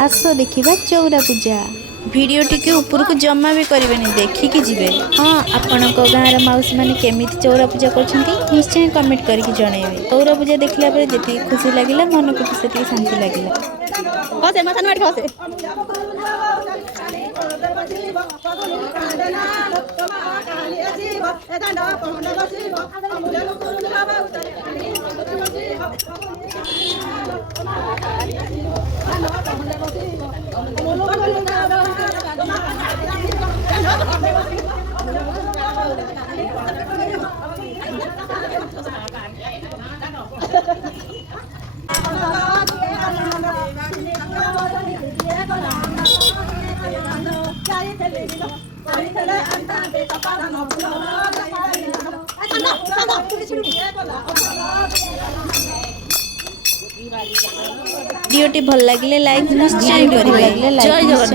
आस देखिबा चौरा पूजा। भिडियोटी के ऊपर को जमा भी करेंगे देखिकी जीवे। हाँ आपण गाँव मौसी मैंने केमिति चौरा पूजा कर निश्चय कमेंट करके जनइबे। चौरा पूजा देखला पर जी खुशी लगे मन को से शांति लगे। वीडियोटी भल लगे लाइक निश्चय करें। जय जगन्नाथ।